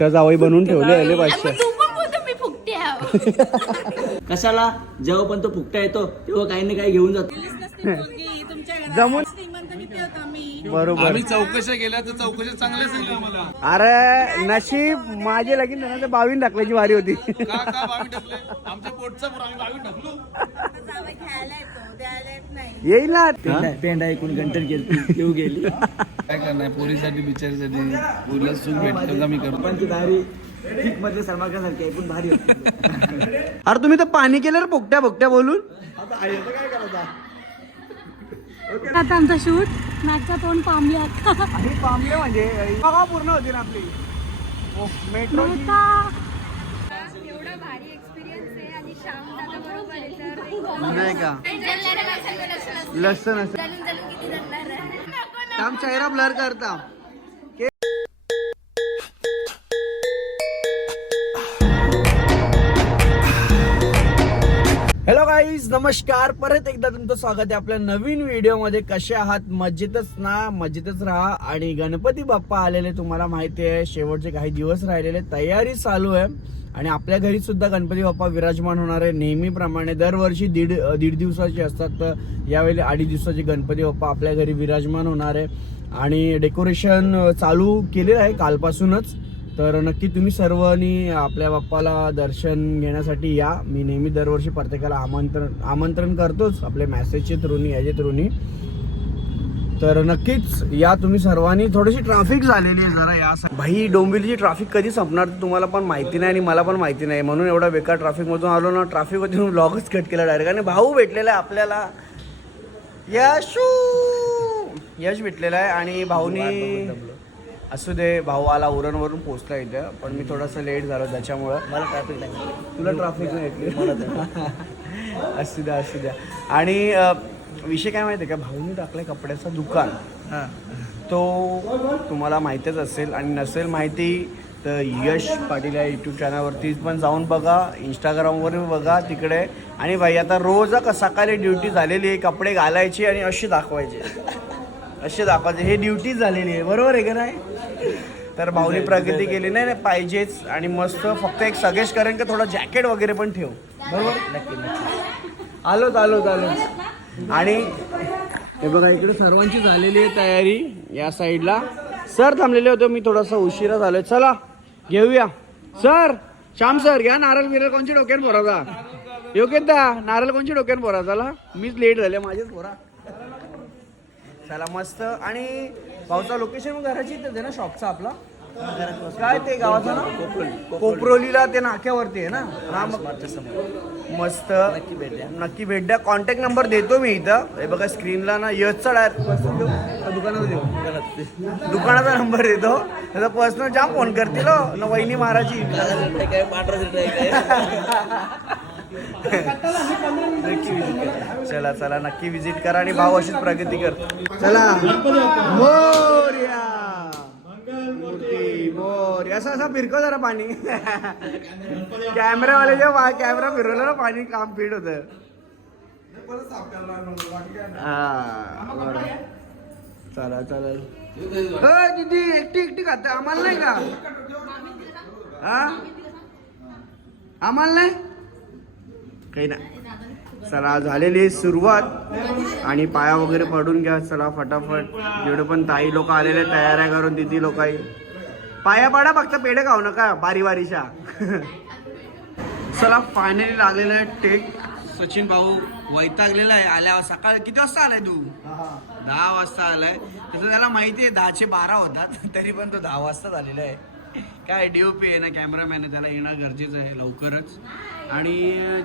फुकट्या जावई बनवून ठेवले आले पाचशे तू पण बोलतो मी फुकटे आहे. कशाला? जेव्हा पण तो फुकटा येतो तेव्हा काही ना काही घेऊन जातो. जमून बरोबर. आम्ही चौकशा केल्या तर चौकशा चांगल्या सांगितल्या आम्हाला? अरे नशीब माझे लगीन झालं तर बावीन टाकल्याची वारी होती. का का बावी टाकले आमच्या पोटचा पुरा आम्ही बावी टाकलो येईल ना. पेंडा ऐकून गंटन गेली येऊ गेली. काय करणार? पोरीसाठी बिचारीसाठी पोरीला सुख भेटतं का मी करतो. पण ती भारी सारखी ऐकून अरे तुम्ही तर पाणी केलं रे फुकट्या फुकट्या बोलून. आता आमचा शूट. नाटका तोंड पामली आता म्हणजे बघा पूर्ण होती ना आपली. मेट्रो एवढा भारी एक्सपिरियन्स आहे आणि श्याम दादा बरोबर आहे तर नाही का? लसण असं काम चेहरा ब्लर करता. हॅलो गाईज नमस्कार. परत एकदा तुमचं स्वागत आहे आपल्या नवीन व्हिडिओमध्ये. कसे आहात? मजेतच ना? मजेतच राहा. आणि गणपती बाप्पा आलेले तुम्हाला माहिती आहे शेवटचे काही दिवस राहिलेले तयारी चालू आहे. आणि आपल्या घरी सुद्धा गणपती बाप्पा विराजमान होणार आहे. नेहमीप्रमाणे दरवर्षी दीड दीड दिवसाचे असतात. तर यावेळी अडीच दिवसाचे गणपती बाप्पा आपल्या घरी विराजमान होणार आहे. आणि डेकोरेशन चालू केलेलं आहे कालपासूनच. तर नक्की तुम्ही सर्वांनी आपल्या बाप्पाला दर्शन घेण्यासाठी या. मी नेहमी दरवर्षी प्रत्येकाला आमंत्रण आमंत्रण करतोच आपल्या मॅसेजचे थ्रूनी याच्या थ्रूनी तर नक्कीच या तुम्ही सर्वांनी थोडीशी ट्रॅफिक झालेली आहे जरा या भाई डोंबिवलीची ट्रॅफिक कधी संपणार तुम्हाला पण माहिती नाही आणि मला पण माहिती नाही. म्हणून एवढा बेकार ट्रॅफिक मधून आलो ना ट्रॅफिक मधून ब्लॉगच कट केला डायरेक्ट आणि भाऊ भेटलेला आहे आपल्याला. यशू! यश भेटलेला आहे आणि भाऊनी असू दे भाऊ आला उरणवरून पोहोचला इथं. पण मी थोडासा लेट झालो त्याच्यामुळं. मला ट्रॅफिक नाही. तुला ट्रॅफिक नाही असू द्या असू द्या. आणि विषय काय माहिती आहे का? भाऊनी टाकलंय कपड्याचं दुकान. तो तुम्हाला माहितीच असेल आणि नसेल माहिती तर यश पाटील या यूट्यूब चॅनलवरती पण जाऊन बघा इंस्टाग्रामवर बघा तिकडे. आणि भाई आता रोज का सकाळी ड्युटी झालेली आहे कपडे घालायचे आणि अशी दाखवायचे. असे दाखवायचे. हे ड्युटी झालेली आहे. बरोबर आहे का नाही? तर भाऊनी प्रगती केली. नाही. नाही पाहिजेच. आणि मस्त फक्त एक सजेस्ट करेन की थोडं जॅकेट वगैरे पण ठेव. बरोबर. नक्की नक्की आलोच आलोच आलोच आणि हे बघा इकडे सर्वांची झालेली आहे तयारी या साईडला. सर थांबलेले होते मी थोडासा उशिरा झालोय. चला घेऊया. सर श्याम सर घ्या नारळ बिरळ कोणच्या डोक्यात पोरा योग्य दा नारळ कोणच्या डोक्यात पोरा चला मीच लेट झाले माझेच पोरा चला मस्त. आणि भाऊचा लोकेशन घराची इथंच आहे ना शॉपचा आपला? काय ते गावाचं ना कोपरोलीला ते नाक्यावरती आहे ना? हा मग मस्त. नक्की भेट द्या. नक्की भेट द्या. कॉन्टॅक्ट नंबर देतो मी इथं. हे बघा स्क्रीनला ना यशचा दुकानात देऊ. दुकानाचा नंबर देतो. त्याचा पर्सनल जाम फोन करतील हो. न वहिनी महाराजी नक्की विजिट करा. चला चला. नक्की विजिट करा आणि भाऊ अशीच प्रगती कर चला. मोर्या! मोर्या असं असं फिरकव जरा पाणी. कॅमेरावाले जेव्हा कॅमेरा फिरवला ना पाणी काम फिट होत. चला चला. दीदी एकटी एकटी खात आम्हाला नाही का? हा? आम्हाला नाही? काही नाही. चला झालेली सुरुवात. आणि पाया वगैरे पडून घ्या. चला फटाफट. जेवढे पण ताई लोक आलेले तयाऱ्या करून दिदी लोक पाया पाडा फक्त पेढे खाऊ नका बारी बारीशा. चला फायनली लागलेलं आहे टेक सचिन भाऊ वैतागलेला आहे आल्या सकाळ. किती वाजता आलाय तू? दहा वाजता आलाय. तसं त्याला माहिती आहे दहाचे बारा होतात. तरी पण तो दहा वाजता झालेला आहे. काय डीओपी आहे ना कॅमेरामॅन आहे त्याला येणं गरजेचं आहे लवकरच. आणि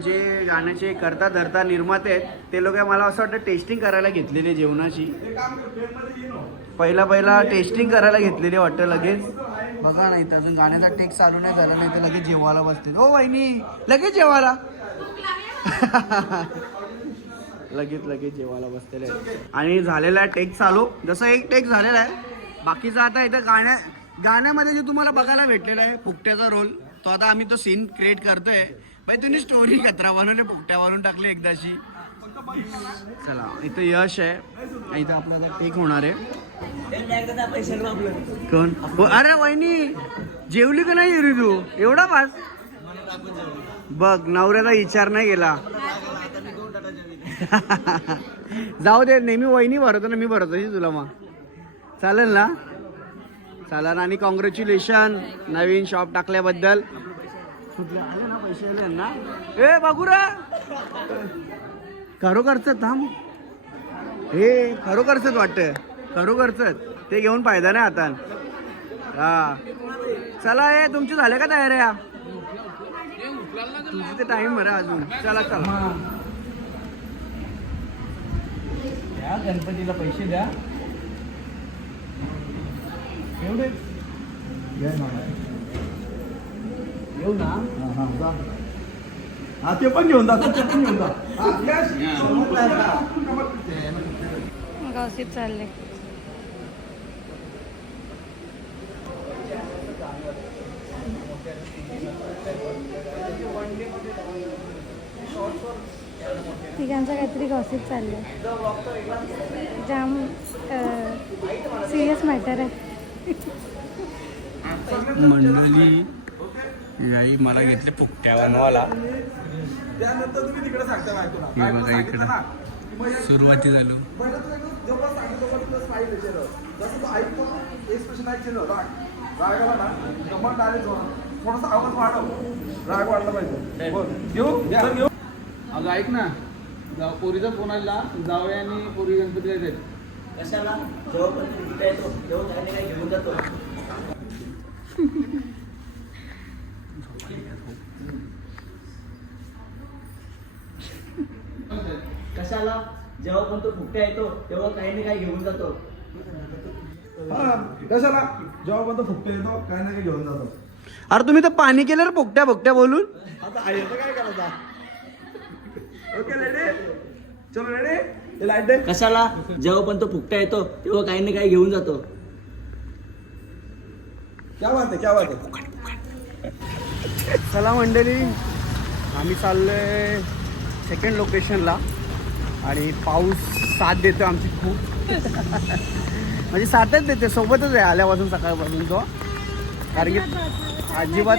जे गाण्याचे करता धरता निर्माते आहेत ते लोक मला असं वाटतं टेस्टिंग करायला घेतलेली आहे जेवणाची पहिला पहिला टेस्टिंग करायला घेतलेली वाटतं लगेच. बघा नाही तर अजून गाण्याचा टेक चालू नाही झाला नाही तर लगेच जेवायला बसते. ओ वहिनी लगेच जेवायला. लगेच लगेच जेवायला बसलेले आणि झालेला आहे टेक चालू. जसं एक टेक झालेला आहे. बाकीचा आता इथं गाण्या गाण्यामध्ये जे तुम्हाला बघायला भेटलेला आहे फुकट्याचा रोल तो आता आम्ही तो सीन क्रिएट करतोय. भाई तुम्ही स्टोरी कचरा बनवले फुकट्या बनवून टाकले एकदाशी. चला इथं यश आहे. इथं आपल्याला टेक होणार आहे. कोण? अरे वहिनी जेवली का नाही रे तू एवढा पास बघ नवऱ्याला विचार नाही गेला जाऊ दे नेहमी वहिनी भरतो ना मी भरतो तुला मग. चालेल ना? चालेल आणि कॉंग्रॅच्युलेशन नवीन शॉप टाकल्याबद्दल. कुठले? आले ना पैसे आले ना? ए बघूरा खरोखरच थांब. हे खरोखरच वाटतं खरोखरच ते घेऊन फायदा नाही आता. हा. चला ए तुमची झाले का तयाऱ्या? तुझी ते टाइम आहे रे अजून. चला चला. द्या गणपतीला पैसे द्या. एवढे? येऊ ना. हा ते पण घेऊन जा. ते पण घेऊन जा. हा. गॉसिप चालले तिघांचा काहीतरी गॉसिप आहे जाम सिरियस मॅटर आहे. मंडळी याई मला घेतले बनवाला. हे बघा सांगितलं इकडं. सुरुवाती झालो. थोडासा आवाज वाढव राग वाढला पाहिजे अगं ऐक ना जाऊ पोरीचा फोन आला जाऊया आणि पोरी गणपती येतात कशाला घेऊन जातो कशाला? जेव्हा पण तो फुकट्या येतो तेव्हा काही ना काही घेऊन जातो. कशाला? जेव्हा पण तो फुकटे येतो काही ना काही घेऊन जातो. अरे तुम्ही तर पाणी केलं रे फुकट्या फुकट्या बोलून. आता आई आता काय करायचा ओके रेडी चलो रेडी लाइट दे. कशाला? जेव्हा पण तो फुकट्या येतो तेव्हा काही ना काही घेऊन जातो. क्या बात आहे क्या बात आहे चला मंडळी आम्ही चाललोय सेकंड लोकेशनला आणि पाऊस साथ देतो आमची खूप. म्हणजे साथच देते सोबतच आहे आल्यापासून सकाळपासून तो. कारण की अजिबात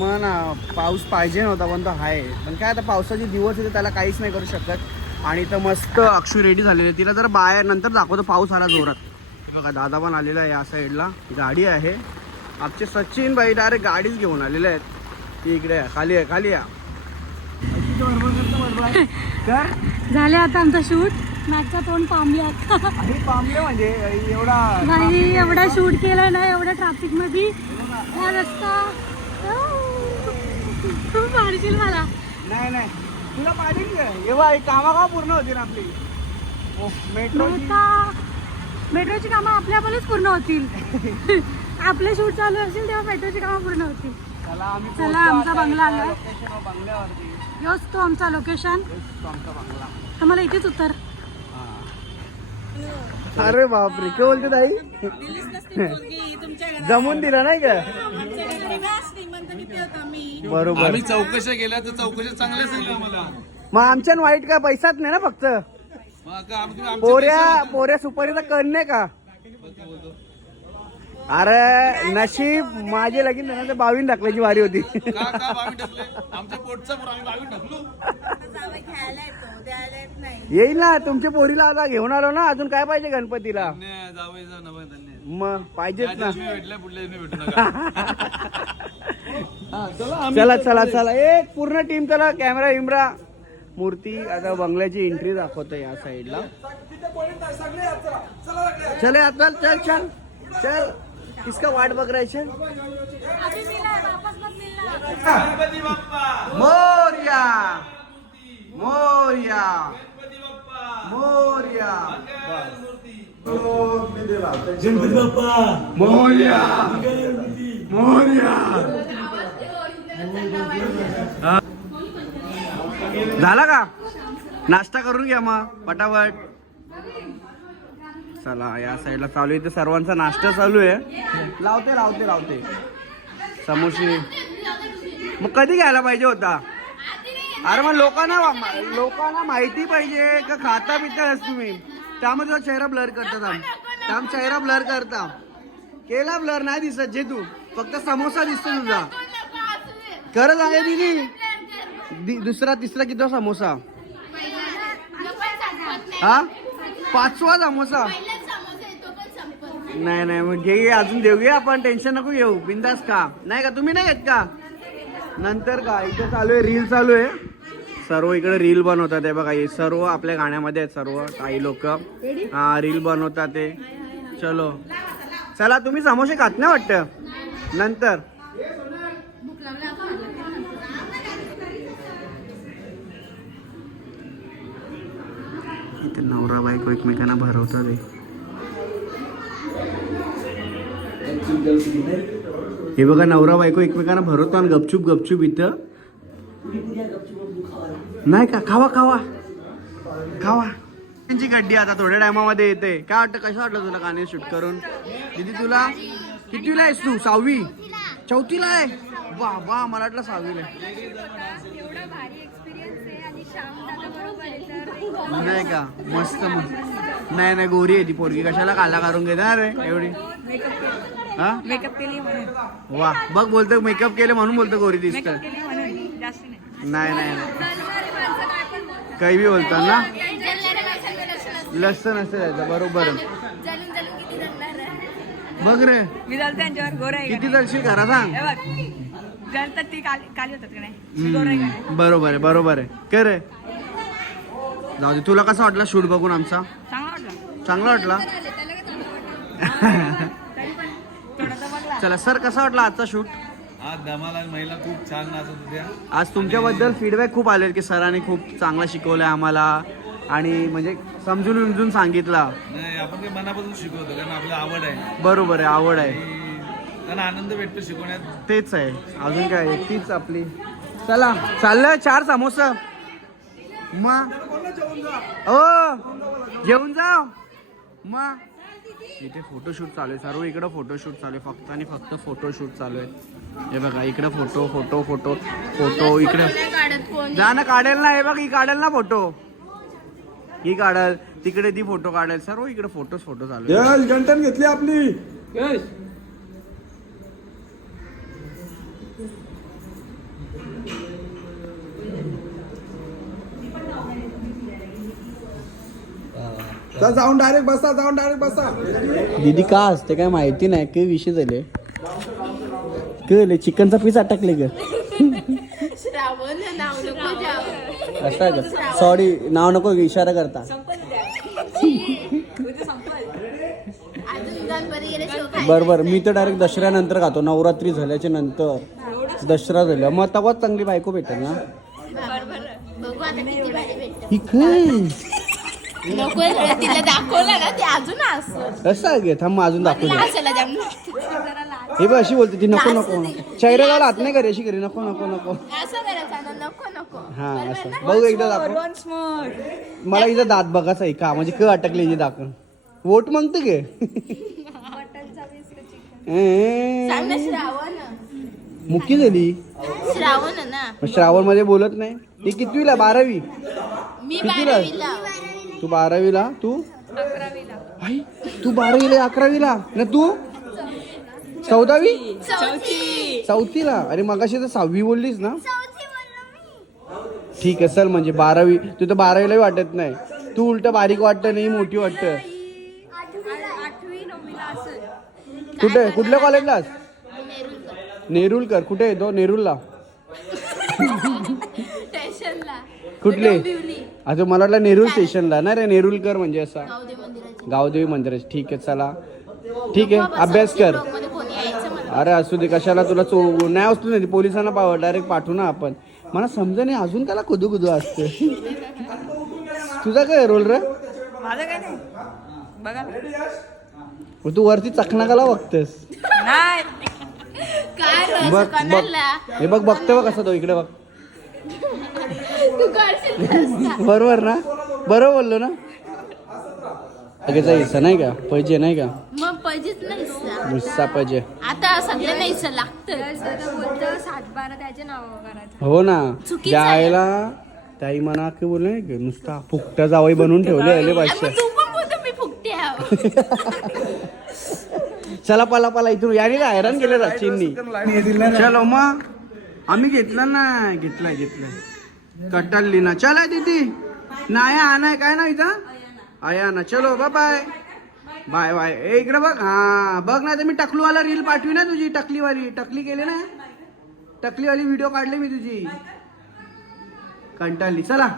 मग ना पाऊस पाहिजे नव्हता पण तो आहे. पण काय आता पावसाचे दिवस येते त्याला काहीच नाही करू शकत. आणि इथं मस्त अक्षू रेडी झालेली आहे तिला जर बाहेर नंतर दाखवतो पाऊस आला जोरात. बघा दादा पण आलेला आहे या साईडला. गाडी आहे. आमचे सचिन भाई डायरेक्ट गाडीच घेऊन आलेले आहेत. ती इकडे खाली आहे खाली आहे. काय? झाले आता आमचा शूट. मॅचचा तोंड पामली आता. पामले म्हणजे एवढा बाई एवढा शूट केला ना एवढ्या ट्रॅफिकमध्ये. हा रस्ता. खूप मारशील मला. नाही नाही. तुला की? एव्हा कामा का पूर्ण होती ना आपली मेट्रो मेट्रो मेट्रोची कामं आपल्या आपणच पूर्ण होतील. आपले शूट चालू असेल तेव्हा मेट्रोची कामं पूर्ण होतील. चला आम्ही चला, आमचा बंगला आलाय. योच तो आमचा लोकेशन आम्हाला इथेच उतर. अरे बापरे काय बोलते ताई? जमून दिला नाही का? बरोबर. आम्ही चौकशा केल्या तर चौकशा चांगल्या आम्हाला? मग आमच्यान वाईट काय पैसाच नाही ना फक्त? पोऱ्या पोऱ्या सुपारीचा कण नाही का? अरे नशीब माझे लगीन तर बावीन टाकल्याची वारी होती. पैसे- का का बावी टाकले? आमच्या पोटचा पोर आम्ही बावी टाकलो. येईल ना तुमच्या पोरीला आता घेऊन आलो ना अजून काय पाहिजे गणपतीला? मग पाहिजेच ना. चला चला चला एक पूर्ण टीम चला कॅमेरा इमरा. मूर्ती आता बंगल्याची एंट्री दाखवतो या साईडला चले आता. चल चल. चल. किसका वाट बघ रहा है। मोर्या। मोर्या। मोर्या। गणपती बाप्पा। मोर्या। मोर्या। झाला का? नाश्ता करून घ्या मग पटापट. चला या साईडला चालू आहे. इथे सर्वांचा नाश्ता चालू आहे. लावते लावते लावते. समोसे. मग कधी घ्यायला पाहिजे होता? अरे मग लोकांना लोकांना माहिती पाहिजे का खाता पिता तुम्ही? त्यामुळे तुझा चेहरा ब्लर करतात त्याम चेहरा ब्लर करता केला ब्लर नाही दिसत जे तू. फक्त समोसा दिसतो तुझा. खरं आहे दिदी. दि- दुसरा तिसरा किती समोसा? हा? पाचवा समोसा. नाही. नाही मग घे अजून देऊया आपण टेन्शन नको घेऊ. बिंदास का नाही का? तुम्ही नाही येत का? नंतर का? इथे चालू आहे रील चालू आहे. सर्व इकडे रील बनवतात हे बघा हे सर्व आपल्या गाण्यामध्ये आहेत सर्व काही लोक. हा रील बनवतात ते चलो. चला तुम्ही समोसे खात नाही वाटतं? नंतर. इथे नवरा बायको एकमेकांना भरवतात हे. हे बघा नवरा बायको एकमेकांना भरवतो आणि गपचूप गपचूप इथं. नाही का? खावा खावा. खावा. त्यांची गड्डी आता थोड्या टायमामध्ये येते. काय वाटतं कसं वाटलं तुला गाणे शूट करून? दिदी तुला? कितीला आहेस तू? सहावी? चौथीला आहे? वा वा मला वाटलं सहावीला आहे नाही का? मस्त मस्त नाही नाही गोरी आहे ती पोरगी. कशाला काला करून घेणार रे एवढी? हा? मेकअप केली वा. बघ बोलतो मेकअप केले म्हणून बोलतो गोरी दिसत नाही. नाही. काही बी बोलतात ना? लसण असं जायचं बरोबर. बघ रे. मी जाल त्यांच्यावर गोरा आहे किती जणशी करा सांग. बघ जलतात ती काली काली होतात का नाही? मी गोरा आहे का नाही? हम्म, बरोबर आहे बरोबर आहे. कर रे. जाऊ दे तुला कसा वाटला शूट बघून आमचा? चांगला वाटला. चांगला वाटला? तरी पण थोडासा बघला. चला सर कसा वाटला आजचा शूट? आज धमाला महिला खूप छान नाचत होत्या. आज तुमच्याबद्दल फीडबॅक खूप आले की सरांनी खूप चांगलं शिकवलंय आम्हाला आणि म्हणजे समजून उमजून सांगितला. नाही आपण मनापासून शिकवतो कारण आपल्याला आवड आहे. बरोबर आहे आवड आहे. त्यांना आनंद भेटतो शिकवण्यात. तेच आहे. अजून काय आहे? तीच आपली. चला चाललं चार समोसा. मग ओ जेवून जाव. मग इथे फोटोशूट चालू आहे. सर्व इकडं फोटोशूट चालू आहे. फक्त आणि फक्त फोटोशूट चालू आहे. हे बघा इकडं फोटो फोटो फोटो फोटो इकडे. जा ना काढेल ना हे बघ ही काढेल ना फोटो ही काढल. तिकडे ती फोटो काढेल. सर्व इकडे फोटोच फोटो चालू आहे घेतली आपली. जाऊन डायरेक्ट बसा जाऊन डायरेक्ट बसा. दीदी का असते? काय माहिती नाही. काही विषय झाले. कळले चिकनचा पीस अटकले ग. श्रावण नाव नको जाऊ. असं आहे का सॉरी नाव नको इशारा करता. बरी गेले शो काय बरं बरं मी तर डायरेक्ट दसऱ्यानंतर खातो नवरात्री झाल्याच्यानंतर. दसरा झाला. मग तेव्हाच चांगली बायको भेटेल ना? बघू आता किती भारी भेटत. ही काय नको तिला दाखवलं ना ते अजून असं असं आहे गे? थांब मग अजून दाखवू दे. हसायला जाम हे बघ अशी बोलते ती नको नको. चेहऱ्याला हात नाही करे अशी करे. नको नको नको. असं करायचं ना नको नको. हा असं. बघू एकदा दाखव वन्स मोर मला इथं दात बघायचं आहे का म्हणजे क अटकले इथे दाखव वोट मागते गे. सांग ना श्रावण. मुक्की झाली. श्रावण ना. मग श्रावणमध्ये बोलत नाही. ती कितवीला? बारावी. मी कितीला? बारावीला. तू बारावीला? तू? आई तू बारावीला अकरावीला? ना तू? चौदावी? चौथी. चौथीला. अरे मगाशी तर सहावी बोललीस ना? चौथी बोललो मी. ठीक आहे चल म्हणजे बारावी. तू तर बारावीलाही वाटत नाही. तू उलट बारीक वाटतं नाही मोठी वाटतं. कुठे? कुठल्या कॉलेजलास नेरुलकर. नेरुलकर. कुठे? येतो नेरुलला. कुठले? आता मला वाटलं नेरूल स्टेशनला. ना रे नेरुलकर म्हणजे असा. गावदेवी मंदिराची. ठीक आहे चला. ठीक आहे अभ्यास कर. अरे असू दे कशाला तुला चो नाही असतो नाही पोलिसांना पाव डायरेक्ट पाठवू ना आपण. मला समजा नाही अजून त्याला कुदू कुदू असते तुझा काय रोल रे? माझं काय नाही. बघा. मग तू वरती चकनाकाला बघतेस. बघ बघ. हे बघ बघते बघ कसा तो. इकडे बघ. बरोबर ना? बरोबर बोललो ना? लगेचा हिस्सा नाही का? पैजे नाही का? मग पाहिजेच नाही हिस्सा. पैजे. आता सगळ्यांना हिस्सा लागतं बोलतो सात बारा त्याचे नाव करायचं हो ना. चुकीचं ज्या आहे. आईला ताई म्हणा की बोलले नाही की नुसता फुकटा जावई बनवून ठेवले आले आहो. चला पला पला इथून. याने ना हैराण केलं ना चीननी? चलो मग. आम्ही घेतलं ना. घेतलाय घेतलाय. कटलली ना चला दीदी. नाया आणाय. काय ना इथं? आया ना. चलो बाय बाय बाय बाय ए इकडे बघ. हा बघ ना तर मी टकलूवाला रील पाठवी ना तुझी टकलीवाली. टकली केली ना? टकलीवाली व्हिडिओ काढली मी तुझी. कंटाळली. चला.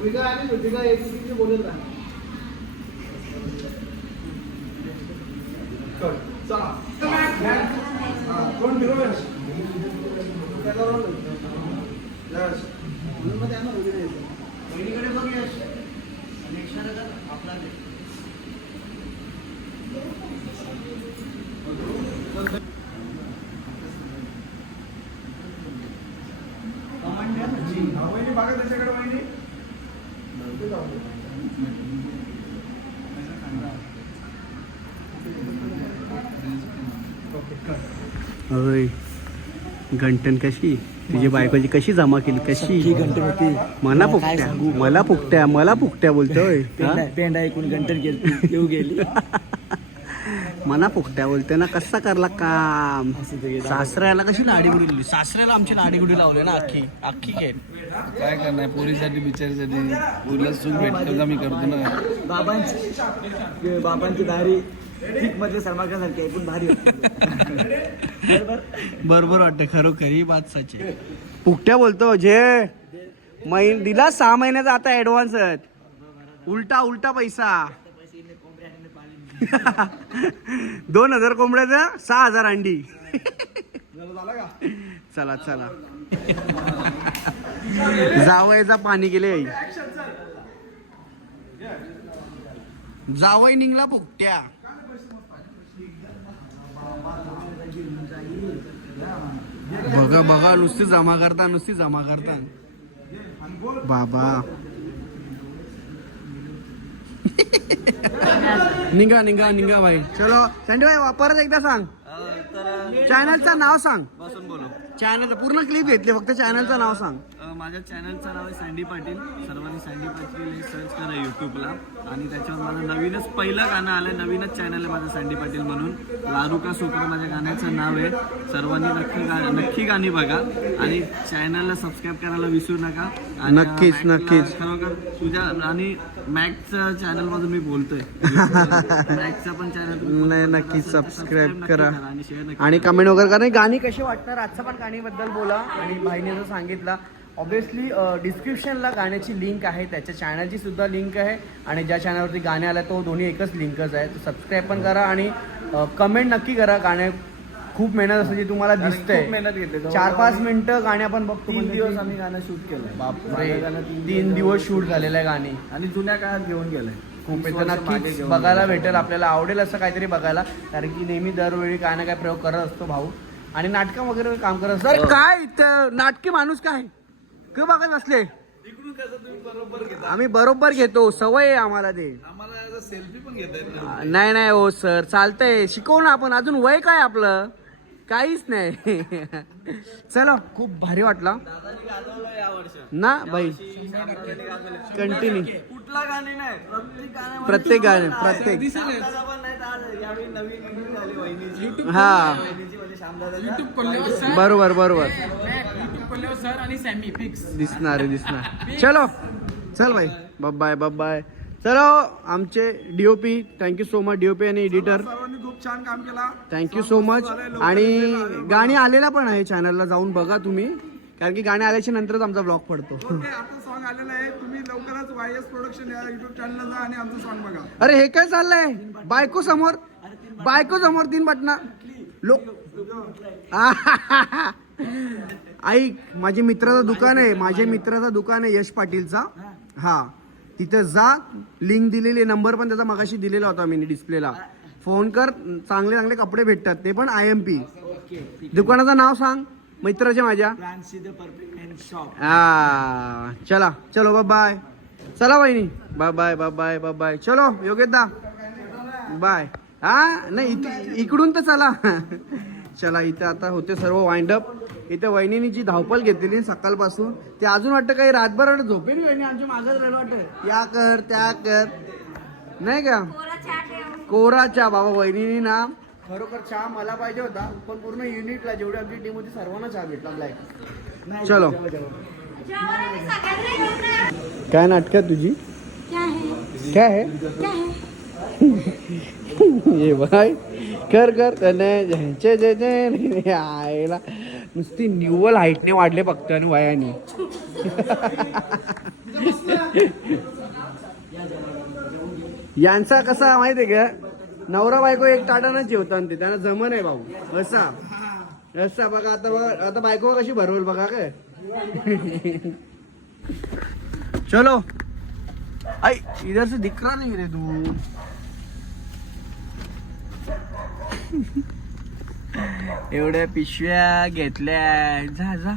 रेडी ऍक्शन द्या आवाज Cut. चला हा, कोण hero यश? त्याचा role आहे. यश. हा, वहिनी बघा त्याच्याकडे वहिनी होय घंटन कशी? तुझी बायकोची कशी जमा केली? कशी? मला फुकट्या मला फुकट्या मला फुकट्या बोलतोय. हा? पेंड ऐकून गंटर गेली येऊ गेली. मना फुकट्या बोलते ना कसा करला काम? सासऱ्याला कशी लाडीगुडी लावली? सासऱ्याला आमची लाडीगुडी लावली ना अख्खी. अख्खी घे. काय करणार? पोरीसाठी बिचारीसाठी. पोरीला सुख भेटतं का? मी करतो ना. बाबांची बाबांची दारी ठीक मधले सलमान खान सारखी ऐकून भारी बरोबर? बरोबर वाटते खरोखरी बात सच आहे. फुकट्या बोलतो जे महिन दिला सहा महिन्याचा आता ऍडव्हान्स उलटा उलटा पैसा. दोन हजार कोंबड्याचा सहा हजार अंडी. चला चला. जावयाचा पाणी गेले. जावई निघला फुकट्या बघा बघा नुसती जमा करता नुसती जमा करता. बाबा. निघा निघा निघा भाई चलो संडे भाई वापरत एकदा सांग. चॅनलचं नाव सांग. बसून बोलो. चॅनलचं पूर्ण क्लिप घेतली फक्त चॅनलचं नाव सांग. माझ्या चॅनलचं नाव आहे सँडी पाटील. सर्वांनी सँडी पाटील हे सर्च करा यूट्यूबला आणि त्याच्यावर माझं नवीनच पहिलं गाणं आलं नवीनच चॅनल आहे माझं सँडी पाटील म्हणून. लारू का सुकर माझ्या गाण्याचं नाव आहे. सर्वांनी नक्की गा नक्की गाणी बघा. आणि चॅनलला सबस्क्राईब करायला विसरू नका. आणि, नक्कीच, नक्कीच. खरोखर तुझ्या आणि मॅकचं चॅनल मधून मी बोलतोय. मॅकचं पण चॅनल नाही नक्की सबस्क्राईब करा आणि शेअर आणि कमेंट वगैरे करा. आणि गाणी कशी वाटणार? आजचं पण गाणीबद्दल बोला. आणि भाईने जो सांगितलं ऑब्विसली डिस्क्रिप्शनला गाण्याची लिंक आहे त्याच्या चॅनलची सुद्धा लिंक आहे आणि ज्या चॅनलवरती गाणे आला तो दोन्ही एकच लिंकच आहे सबस्क्राईब पण करा आणि कमेंट नक्की करा. गाणे खूप मेहनत असते जी तुम्हाला दिसतंय. खूप मेहनत घेतली. चार पाच मिनिटं गाणे आपण बघतो तीन दिवस आम्ही गाणं शूट केलंय. बापरे. तीन दिवस शूट झालेलं आहे गाणी. आणि जुन्या काळात घेऊन गेलंय. खूप नक्कीच घेऊन बघायला. भेटेल. आपल्याला आवडेल असं काहीतरी बघायला. कारण की नेहमी दरवेळी काय ना काय प्रयोग करत असतो भाऊ. आणि नाटकं वगैरे काम करत असतो. अरे काय नाटकी माणूस काय? क बघत बसले. आम्ही बरोबर घेतो. सवय आहे आम्हाला ते. आम्हाला सेल्फी पण घेता येत नाही. नाही नाही हो सर चालतंय. शिकवू ना आपण. अजून वय काय आपलं? काहीच नाही. चलो खूप भारी वाटला. ना बाई. कंटिन्यू कुठला गाणी नाही. प्रत्येक गाण्यामध्ये प्रत्येक गाणे प्रत्येक. श्यामदादा पण नाही तर आज. यावेळी नवीन release झाली वहिनीची. हा. वहिनीची म्हणजे. बरोबर बरोबर. दिसणार आहे, दिसणार. चलो. चल भाई. बाय बाय चलो आमचे DOP thank you so much DOP आणि एडिटर सर्वांनी खूप छान काम केला. थँक्यू सो मच आणि गाणी आलेला पण आहे चॅनलला जाऊन बघा तुम्ही. कारण की गाणी आल्याच्या नंतरच आमचा ब्लॉग पडतो. ओके आता सॉन्ग आलेलं आहे. तुम्ही लवकरच वाय एस प्रोडक्शन या युट्यूब चॅनलला जा आणि आमचं सॉन्ग बघा. अरे हे काय चाललंय? बायको समोर. बायको समोर तीन बटना लोक ऐक माझे मित्राचं दुकान आहे. माझ्या मित्राचं दुकान आहे यश पाटीलचा. हा. तिथे जा. लिंक दिलेली नंबर पण त्याचा मगाशी दिलेला होता मी डिस्प्लेला फोन कर. चांगले चांगले कपडे भेटतात. ते पण आय एम पी दुकानाचं नाव सांग. मित्राच्या माझ्या. हा. चला. चलो बाय बाय चला वहिनी. Bye bye bye bye bye bye चलो योगेश दा बाय हा? नाही इथ- इकडून तर चला. चला इथं आता होते सर्व वाइंड अप इथे वहिनीनी जी धावपल घेतलेली सकाळपासून ते अजून वाटतं काही रातभर झोपेली वहिनी? आमच्या मागत राहिलं वाटतं. या कर त्या कर. नाही का? कोरा चहा बाबा वहिनीनी ना खरोखर चहा मला पाहिजे होता पण पूर्ण युनिटला जेवढी आमची टीम होती सर्वांना चहा भेटला ब्लॅक चलो. काय नाटक तुझी? क्या काय आहे ये बाय कर कर. त्याने ज्यांचे जे जे आईला नुसती निव्वल हाईटने वाढले फक्त आणि वयाने. यांचा कसा माहितीये का? नवरा बायको एक टाटानच जेवतात ते. त्यांना जमन आहे भाऊ. असा असा बघा आता बघा आता बायको कशी भरवल बघा काय चलो. आई इधर से दिख रहा नहीं रे तू. एवढ्या पिशव्या घेतल्या. जा जा.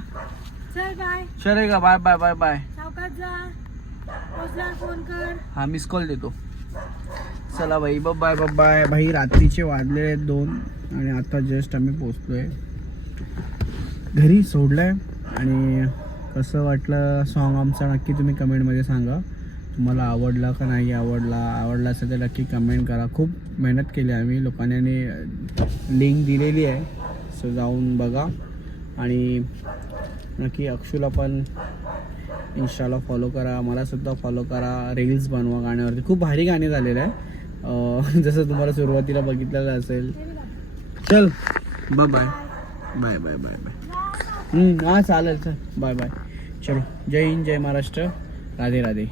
चल बाय. चले का बाय बाय बाय बाय. सावकाश जा. पोचल्यावर फोन कर. हा मिस कॉल देतो. चला भाई बाय बाय बाय. भाई रात्रीचे वाजले आहेत दोन आणि आता जस्ट आम्ही पोचलोय. घरी सोडलंय आणि कसं वाटलं सॉन्ग आमचा नक्की तुम्ही कमेंटमध्ये सांगा. तुम्हाला आवडला का नाही आवडला आवडला असेल तर नक्की कमेंट करा. खूप मेहनत केली आम्ही लोकांनी लिंक दिलेली आहे. सो जाऊन बघा. आणि नक्की अक्षूला पण इंस्टाला फॉलो करा. मला सुद्धा फॉलो करा. रील्स बनवा गाण्यावरती. खूप भारी गाणी झालेलं आहे. जसं तुम्हाला सुरुवातीला बघितलेलं असेल. चल. Bye bye bye bye bye bye हां चालेल चल. बाय बाय चलो. जय हिंद जय महाराष्ट्र. राधे राधे.